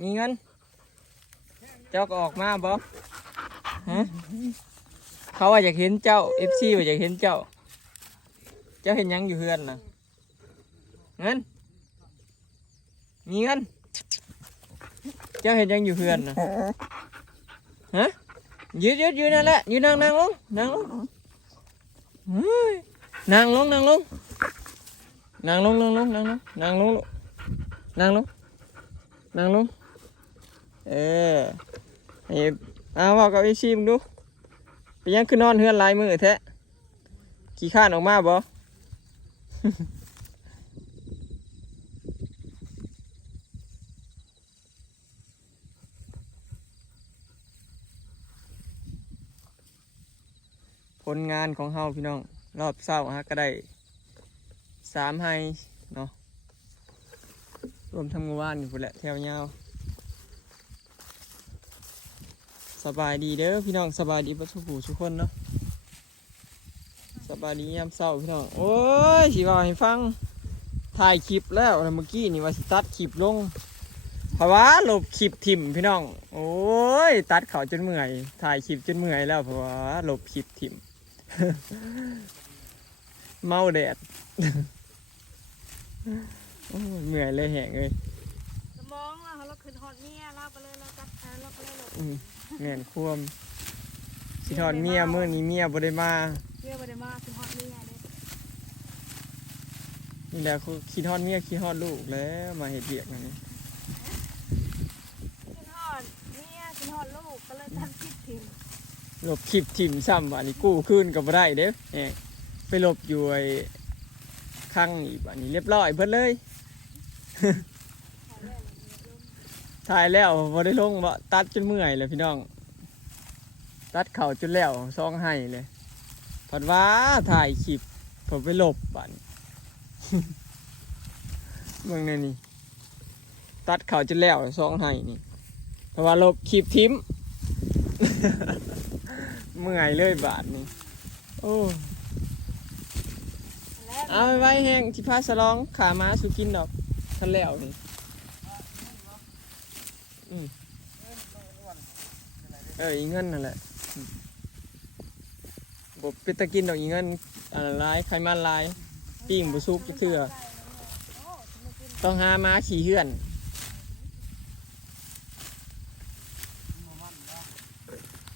มีเงิน เจ้าก็ออกมาบ่ฮะเขาว่าอยากเห็นเจ้าเอฟซีว่าอยากเห็นเจ้า เจ้าเห็นยังอยู่เฮือนนะเงิน มีเงิน เจ้าเห็นยังอยู่เฮือนนะฮะยืดยืดยืดนั่นแหละยืดนั่งนั่งลงนั่งลงนั่งลงนั่งลงนั่งลงนั่งลงนั่งลงนั่งลงนั่งลงนั่งลง เออไอ้เอาบอกกับไอ้ชีมงดูไปยังคือนอนเฮือนลายมือแท้ขี้ข้านออกมาบ่ผลงานของเฮาพี่น้อง รอบเศร้าฮะก็ได้สามไฮเนาะรวมทั้งหมู่บ้านอยู่พุ่นแหละแถวยาว สบายดีเด้อพี่น้องสบายดีเบ่ทุกผู้ทุกคนเนาะสบายดียามเศร้าพี่น้องโอ้ยสิว่าให้ฟังถ่ายคลิปแล้วนะเมื่อกี้นี่ว่าสิตัดคลิปลงเพราะว่าลบคลิปทิมพี่น้อง โอ้ยตัดเขาจนเมื่อยถ่ายคลิปจนเมื่อยแล้วเพราะว่าลบคลิปทิมเมาแดดเหนื่อยเลยแหงเลย เราเราขึ้นฮอดเมียเราก็เลยเราก็เออเราก็เลยหลบอืมเหนื่อยควมสิทอดเมียมื้อนี้เมียบ่ได้มาเมียบ่ได้มาขึ้นฮอดเมียเด้นี่แหละคือคิดฮอดเมียคิดฮอดลูกแล้วมาเฮ็ดเวียกนั่นนี่ขึ้นฮอดเมียขึ้นฮอดลูกก็เลยทำคิดถึงลบคลิปทิมซ้ำอันนี้กู้คืนก็บ่ได้เด้แหงไปลบอยู่ไอ้ข้างอีกอันนี้เรียบร้อยเบิดเลย ถ่ายแล้วบ่ได้ลงบ่ตัดจนเมื่อยเลยพี่น้อง ตัดเข่าจนแล้วซองให้เลยผัดว่าถ่ายคลิปผมไปหลบบันเมืองในนี่ ตัดเข่าจนแล้วซองให้นี่เพราะว่าลบคลิปทิมเมื่อยเลยบาทนี่โอ้เอาไปไว้แห้งที่พาสลองขาม้าสุกินดอกทันแล้วนี่ เอออีเงินนั่นแหละอืมบบเป็นตะกินดอกอีเงินอะไรลายไขมันลายปิ้งบุซุกจะเถื่อต้องหาม้าขี่เหื่อน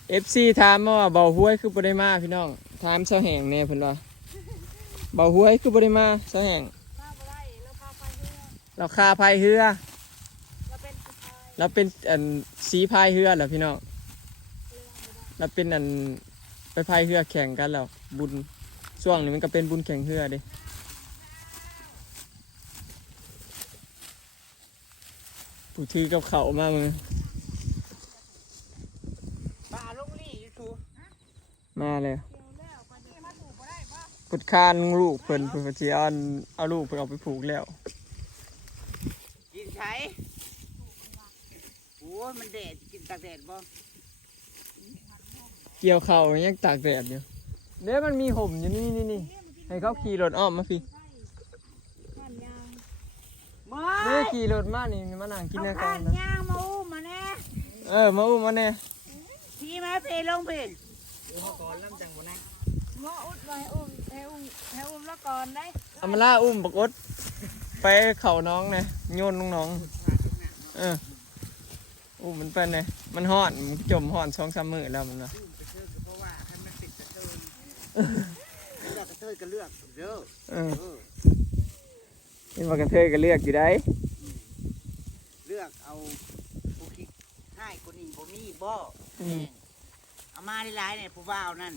เอฟซีถามมาว่าเบาห้วยคือบ่ได้มาพี่น้องถามเสาแห่งเนี่ยเพิ่นว่าเบาห้วยคือบ่ได้มาเสาแห่งมาบ่ได้เราพาไปเฮือ เราเป็นอันสีพายเรือเหรอพี่น้องเรือบ่ได้เราเป็นอันไปพายเรือแข่งกันแล้วบุญช่วงนี้มันก็เป็นบุญแข่งเรือเดิผู้ถือกับเขามามึงปลาลงลี่อยู่สูมาเลยเกี่ยวแล้วไปนี่มาถูกบ่ได้บ่พุดคานลูกเพิ่นเพิ่นก็สิเอาอันเอาลูกเพิ่นเอาไปผูกแล้ว กินใช้โอ้ย มันแดดกินตากแดดบ่เกี่ยวเข่ายังตากแดดอยู่เดี๋ยวมันมีห่มอยู่นี่นี่นี่ให้เขาขี่รถอ้อมมาพี่ข้านยางมานี่ขี่รถมานี่มานั่งกินเอาเนื้อกัข้านนนะย่างมาอุ้มมาแน่เออมาอุ้มมาแน่พี่มาเพลลงเพลง้ออุดไว้ให้อุ้มให้อุ้มให้อุ้มแล้วก่อนได้เอามาล่าอุ้มปกดไปเข่าน้องนะโยนลงน้อง เออ อุ้มมันเป็นไงมันห่อนมันจมห่อนสองสามมือแล้วมันเนาะไปเชิญก็เพราะว่าให้มันติดกระเทยเลือกกระเทยก็เลือกเด้อเออเออนี่มากระเทยก็เลือกอยู่ได้เลือกเอาผู้คิดให้คนนี้บ่มีบ่อืมเอามาหลายๆเนี่ยผู้บ่าวนั่น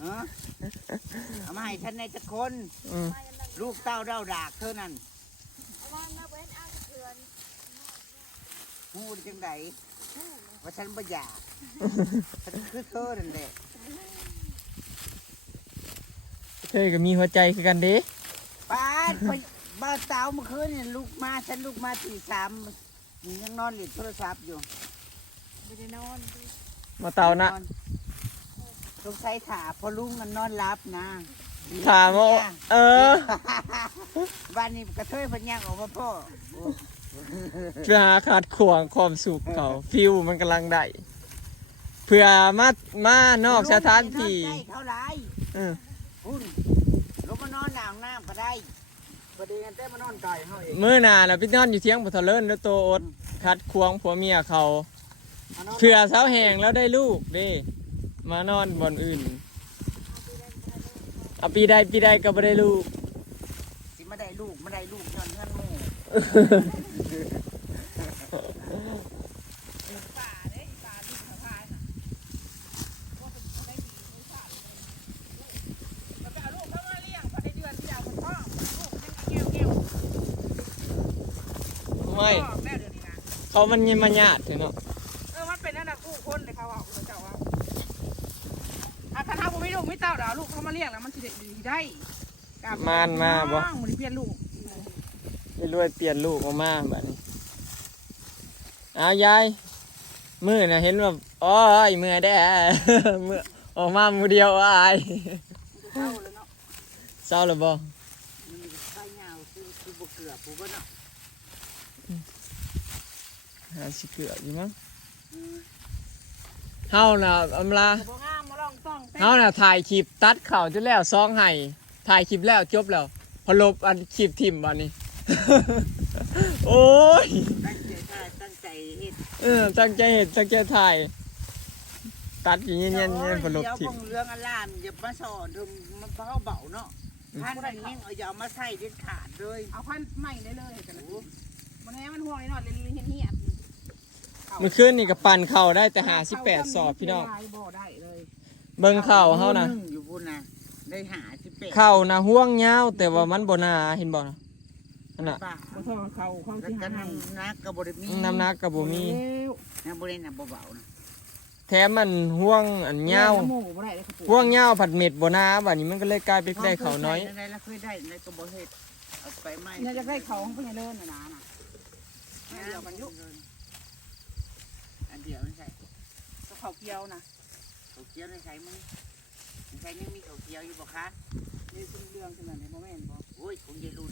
เออเอามาให้ท่านในจักคน อืมมากันดังลูกเต้าเด้าดากเท่านั้น เอามามาเว้นเอากระเทือน พูดจังไดว่าฉันบ่อยากฉันคือเธอนั่นแหละเทยก็มีหัวใจคือกันเด้ป้าดไปบ้านสาวเมื่อคืนเนี่ยลูกมาฉันลูกมาตีสามนี่ยังนอนเล่นโทรศัพท์อยู่ไม่ได้นอนมาเตานะสงสัยถาพอลุงมันนอนรับนะถามว่าเออบ้านนี้กระเทยเพันย่างออกมาพ่อ โอ้โหเพื่อหาขาดขวางความสุขเขาฟิวมันกำลังได้เพื่อมามานอกสถานที่ได้เท่าไรเออพุ่นลงมานอนหนาวน้ำก็ได้ประเดี๋ยวเต้มานอนไก่เฮาเองมื้อหน้าน่ะพี่นอนอยู่เที่ยงบ่ทะเลินแล้วโตอดคัดควงผัวเมียเขาเพื่อเช้าแหงแล้วได้ลูกเด้มานอนบอนอื่นเอาปีใดปีใดก็บ่ได้ลูกสิมาได้ลูกมาได้ลูกย้อนเงิน ไม่เขามาเงพอได้เดือนที่เอาคนท้องลูกยังแก้วแก้วไม่ท้องแล้วเดี๋ยวนี้นะเขามันยังมาญาติเนาะเออมันเป็นนั่นน่ะกู้คนเลยเขาเอาเขาเจ้าเอาอะถ้าถ้าผมไม่ลูกไม่เต้าเดี๋ยวลูกเขามาเลี้ยงแล้วมันสิได้ดีได้กลับมานมาบ่มันเพี้ยนลูก ไปรวยเปลี่ยนลูกออกมาแบบนี้เอายายมือน่ะเห็นว่าอ๋อยมือได้มือออกมามือเดียวอายเข้าแล้วเนาะเศร้าหรือบ่มันมีไส้ยาวคือคือบ่เกลือปูบ่เนาะหาสิเกือบอยู่มั้งเฮาน่ะอำลาบ่งามมาลองต้องเต้นเฮาน่ะถ่ายคลิปตัดเข่าจนแล้วซองไห้ถ่ายคลิปแล้วจบแล้วพอลบอันคลิปทิมบัดนี้ โอ้ย ตั้งใจถ่ายตั้งใจเฮ็ดเออตั้งใจเห็นตั้งใจถ่าย ตัดอย่างเงี้ยๆเงี้ยๆพอลบเดี๋ยวทิมบงเรื่องอลามอย่ามาสอนถึงมันเบาเบาเนาะท่านนั้นยิ่งเอาอย่าเอามาใส่เด็ดขาดเลยเอาพันใหม่ได้เลยกันนะมันแน่มันห่วงนิดหน่อยเลยเห็นเหี้ยเมื่อคืนนี่ก็ปั่นเข่าได้แต่หาสิบแปดสอบพี่น้อง บ่ได้เลยเบิ่งเข่าเฮานะหงอยู่พุ่นนะได้หาสิบเป็ดเข่านะห่วงยาวแต่ว่ามันบ่หนาเห็นบ่นะ นั่นน่ะบ้าบ่ทอเขาเขาแล้วที่ก็หาน้ำหนักก็บริมีน้ำหนักก็บ่มีน้ำบริน้ำเบาๆนะแถมมันห่วงอันยาวหมูบ่ได้เลยครับห่วงยาวผัดเม็ดบ่หนาบัดนี้มันก็เลยกลายเป็นได้เข่าน้อย ได้แล้วเคยได้ในกระบอกเห็ดเอาไปไหมเนี่ยจะได้เขาของเพิ่นเลิศน่ะนะน่ะเดียวกันยุอันเดียวไม่ใช่ก็เขาเกี่ยวนะเขาเกี้ยวในใช้มึงในใช้ยังมีเขาเกี้ยวอยู่บ่คะนี่เป็นเรื่องขึ้นมาในโมเมนต์บ่โอ้ยคงจะรุ่น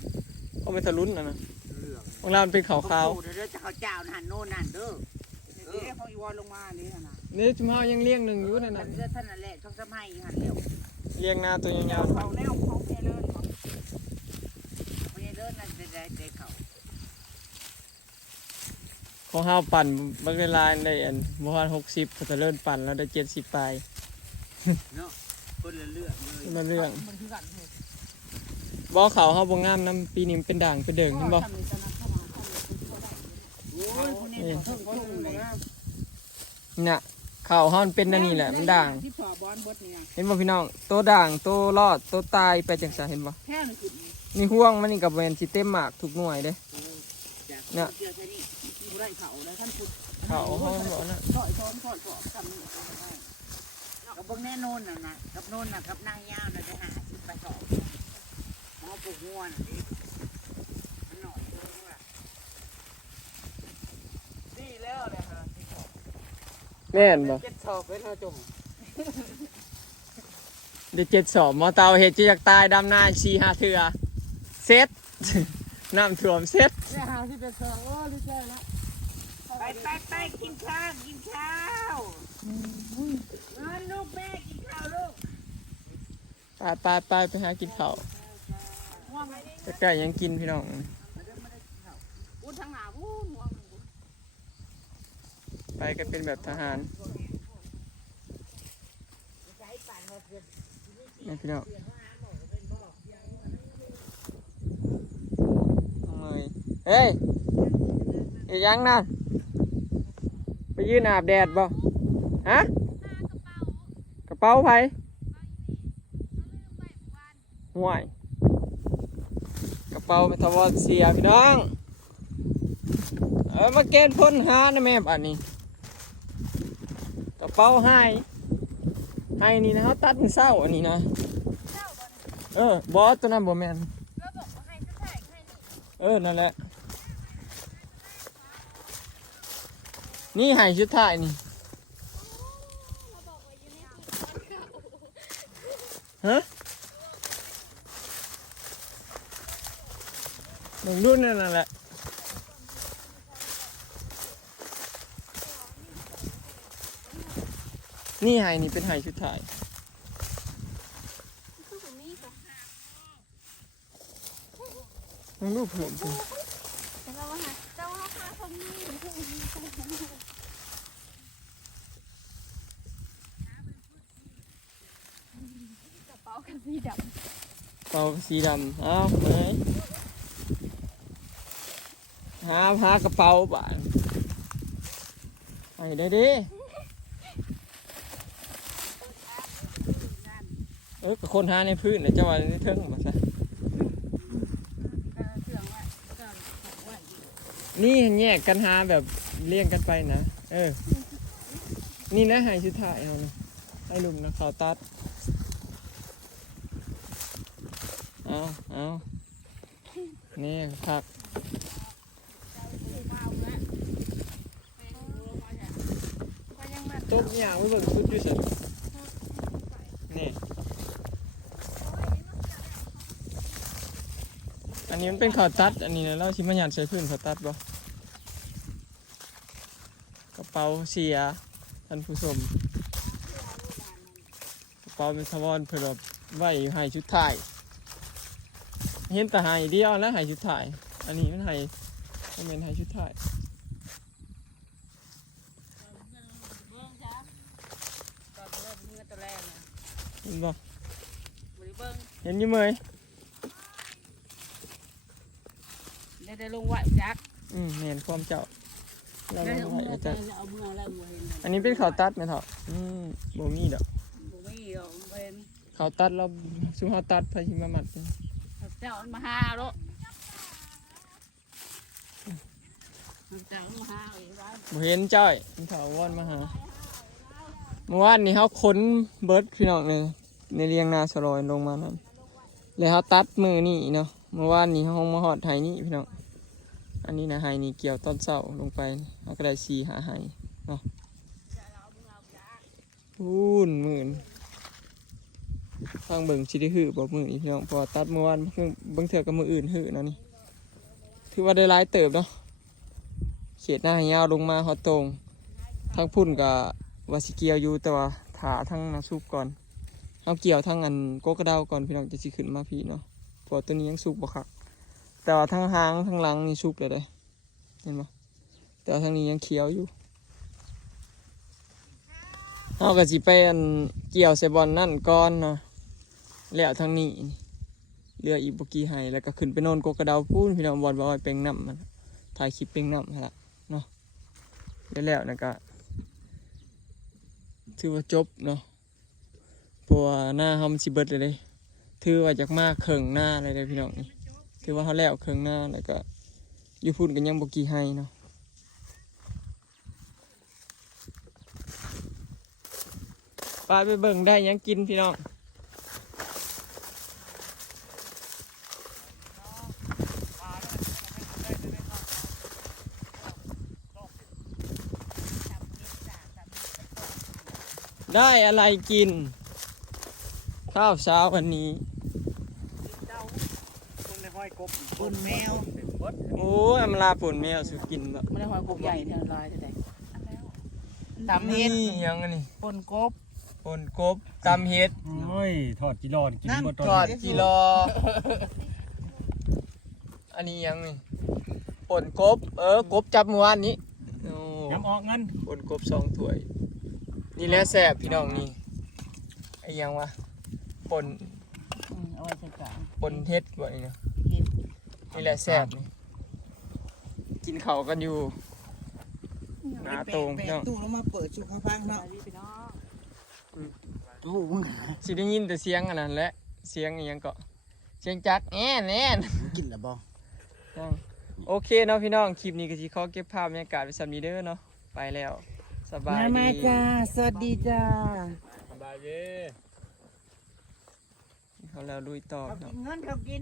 เอาไปทะลุนน่ะนะเรื่องของเรามันเป็นขาวเด้อจะเขาเจ้าหันโน่นนั่นเด้อเดี๋ยวเขาอีวอนลงมานี่น่ะๆนี่จุมเฮายังเลี้ยงหนึ่งอยู่นั่นมัน่ะนเลือดท่านนั่นแหละช่องสมัยหันเร็วเลี้ยงหน้าตัวยาวเขาแนวเขาเพิ่นเลิศบ่ไม่ได้เลิศนั่นได้ได้เขาๆของเฮาปั่นบักเวลาได้อันบ่ฮอด60ก็จะเริ่มปั่นแล้วได้70ปลายเนาะคนละเรื่องเลยมันเรื่องมันคือกันเถอะ บ่เขาเฮาบ่งามนํปีนี้มันเป็นด่างเป็นเดิงเห็นบ่ทำนี่จะนักเข้ามาเข้ามาโอ้ยคนนี้เขาเพิ่งจุ่มเลยน่ะเขาเฮามันเป็นอันนี้แหละมันด่างที่พอบอลบดเนี่ยเห็นบ่พี่น้องตัวด่างตัวรอดตัวตายไปจังซั่นเห็นบ่แค่นี้คือนี่ห่วงมันนี่ก็บ่แม่นสิเต็มหมากทุกหน่วยเด้จากเนี่ยเกี่ยวแค่นี้ที่ไร่เขาแล้วท่านพูดเขาเฮาบ่น่ะถอยซ้อนถอยเกาะคำนี้กับเบิ่งแน่นอนน่ะนะกับโน่นน่ะกับนางยาวน่ะจะหาสิบไปสองหม อปวดหัวน่ะดิมันหน่อยเดียวว่ะดีแล้วเนี่ยฮะแม่นบ่เจ็ดสอบไว้เท่าจมได้เจ็ดสอบหมอเตาเฮ็ดจิอยากตายดำนา4 5เทื่อเสร็จน้ำท่วมเสร็จเนี่ยหาที่เป็นสอบโอ้ดีใจแล้วไปไปไปกินข้าวกินข้าวเงินลูกแม่กินข้าวลูกไปไปไปไปหากินข้าว ว่าไงใกล้ๆยังกินพี่น้องพูดทางหนาพูดหัวมันไปกันเป็นแบบทหารนี่พี่น้องเอ้ยเฮ้ยอีหยังนั่นไปยืนอาบแดดบ่ฮะกระเป๋าไผห่วยกระ เป๋าไม่ทวอเสียพี่น้อง เออมาเกณฑ์พ่นหานะแม่บ้านนี้กระเป๋าให้ให้นี่นะเขาตัดมันเศร้าอันนี้นะ เออบอสตัวนั้นบอแมนเออนั่นแหละนี่ให้ชุดท้ายนี่ฮะ มึงดูนั่นแหละนี่ไฮนี่เป็นไฮชุดถ่ายมึนรูปผมจังกระเป๋ากับสีดำกระเป๋ากับสีดำอ้าวไหม หาหากระเป๋าบ้านไปได้ดิเออกับคนหาในพื้นเนี่ยจะว่าในเทิงมาซะเครื่องไว้เครื่องของไว้อยู่นี่แยกกันหาแบบเลี่ยงกันไปนะ เออ นี่นะหายชุดถ่ายเอานะให้ลุงนะเขาตัด เอาเอานี่ครับ มาเอาละไปดูลงมาจ้ะำก็ยังมาต้มยางไว้เบิ่งชุดอยู่สินี่อันนี้มันเป็นข่าวตัด อันนี้นะเราชิมายัดใส่พื้นข่าวตัดบ่กระเป๋าเสียท่านผู้ชมกระเป๋าเป็นทวอนเพื่อแบบไว้ให้ชุดถ่าย เห็นแต่ให้เดียวแล้วให้ชุดถ่าย อันนี้มันให้มันเป็นให้ชุดถ่าย เบิ้งจ้ะตอนเริ่มเมื่อตะแรกนะ เห็นบ่บริเบิ้งเห็นอยี่เมยได้ได้ลงไหวจักอืมเห็นความเจ้าเราได้ไม่เอาไหวเมื่อจะเอาเมื่อแล้วบัวเห็นอันนี้เป็นข่าวตัดไหมเถอะอืมบ่มีดอกบัวไม่หรอกเป็นข่าวตัดเราซุมเฮาตัดพาชิมามัดเป็นเจ้ามาหาโลเจ้ามาหาอีกแล้วบ่เห็นจ้อยมันถาวรมาหา เมื่อวานนี้เขาขนเบิร์ดพี่น้องเลยในเรียงนาสลอยลงมานั่นแล้วเขาตัดมือนี่เนาะเมื่อวานนี้เขามาหอดไหนี่พี่น้องอันนี้นะไหนี่เกี่ยวตอนเช้าลงไปเขาก็ได้สีหาไหเนาะพูนหมื่นฟังเบิ่งชิได้หือบอกมือนี่พี่น้องพอตัดเมื่อวานเพิ่งเบิ่งเถื่อกับมืออื่นหือนะนี่ถือว่าได้หลายเติบเนาะเขตหน้าเหี่ยาวลงมาฮอตตรงทั้งพุ่นกับ ว่าสิเกียวอยู่แต่ว่าถาทั้งน้ำซุปก่อนเอาเกี่ยวทั้งอันโกกระเดาก่อนพี่น้องจะสิขึ้นมาพี่เนาะพราะตัวนี้ยังสุกบ่คักแต่ว่าทั้งหางทั้งหลังนี่สุกเลยเด้เห็นบ่แต่ว่าทั้งนี้ยังเขียวอยู่เอาก็สิไปอันเกี่ยวใส่บอลนั่นก่อนเนาะแล้วทั้งนี้เหลืออีกบกีไห้แล้วก็ขึ้นไปโนนโกกระเดาพูนพี่น้องบอลบอยเป็นน้ำมันถ่ายคลิปเป้งน้ำหั่นละเนาะได้แล้วนะก็ ถือว่าจบเนาะเพราะว่าหน้าเฮามันสิเบิดเลยเด้ถือว่าจากมากเคิงหน้าเลยเด้พี่น้องถือว่าเขาแล้วเคิงหน้าแล้วก็อยู่พุ่นกันยังบกี่ให้เนาะไปไปเบิ่งได้ยังกินพี่น้อง ได้อะไรกิน ข้าวเช้าวันนี้บนแมวโอ้ยอำลาปุ่นแมวสุกินแบบไม่ได้หอยกบใหญ่เท่าไรเท่าไหร่ตำนี่เห็ดยังอันนี้ปนกบป่นกบตำเห็ดโอ้ยทอดจีรอนกินหมดตอนทอดกิโลอันนี้ยังนี่ป่นกบ เออกบจับเมื่อวานนี้โอ้ย้ำออกเงินป่นกบสองถ้วย นี่แหละแสบพี่น้องนี่ไอ้ยังวะป่นเอาไว้ใส่กลางป่นเห็ดบ่นี่นะนี่แหละแสบนี่กินข้าวกันอยู่ หนาโตรงแปพี่ดน้องตู้แล้วมาเปิดสุขภาพเนาะพี่น้องตู้มึงสิได้ยินแต่เสียงอันนั้นแหละเสียงอีหยังก็เสียงจักแอนแอนกินหรือบ่ยังโอเคเนาะพี่น้องคลิปนี้ก็สิขอเก็บภาพบรรยากาศไว้สำนี้เด้อเนาะไปแล้ว สบายมาดีมาจ้า สวัสดีจ้าสบายดีเขาแล้วลุยต่อเขาเนาะกินเงินเขากิน